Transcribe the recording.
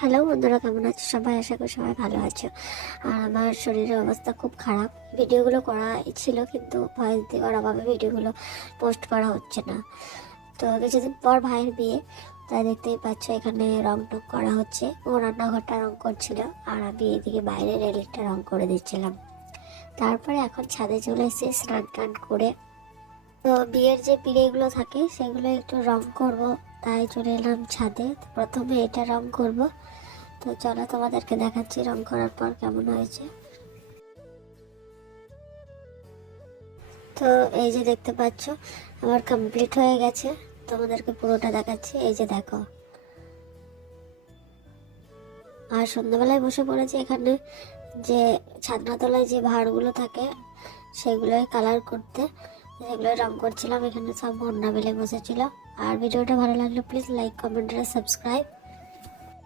Hello বন্ধুরা, কেমন আছো সবাই? আশা করি সবাই ভালো আছো। আর আমার শরীরের অবস্থা খুব খারাপ। ভিডিওগুলো করা ছিল কিন্তু ভয়েস দেওয়ার অভাবে ভিডিওগুলো পোস্ট করা হচ্ছে না। তো কিছুদিন পর ভাইয়ের বিয়ে, তাই দেখতেই পাচ্ছ এখানে রং টং করা হচ্ছে। ও রান্নাঘরটা রং করছিল আর আমি এদিকে বাইরে রেলিংটা রং করে দিচ্ছিলাম। তারপরে এখন ছাদে চলে এসে স্নান টান করে তো বিয়ের যে পিঁড়েগুলো থাকে সেগুলো একটু রং করব, তাই চলে এলাম ছাদে। প্রথমে এটা রং করব। তো চলো তোমাদেরকে দেখাচ্ছি রং করার পর কেমন হয়েছে। তো এই যে দেখতে পাচ্ছ আমার কমপ্লিট হয়ে গেছে। তোমাদেরকে পুরোটা দেখাচ্ছি, এই যে দেখো। আর সন্ধ্যাবেলায় বসে পড়েছি এখানে যে ছাদনাতলায় যে ভাঁড়গুলো থাকে সেগুলোই কালার করতে, সেগুলোই রং করছিলাম। এখানে সব বন্যা মিলে বসেছিল। আর ভিডিওটা ভালো লাগলে প্লিজ লাইক, কমেন্ট আর সাবস্ক্রাইব।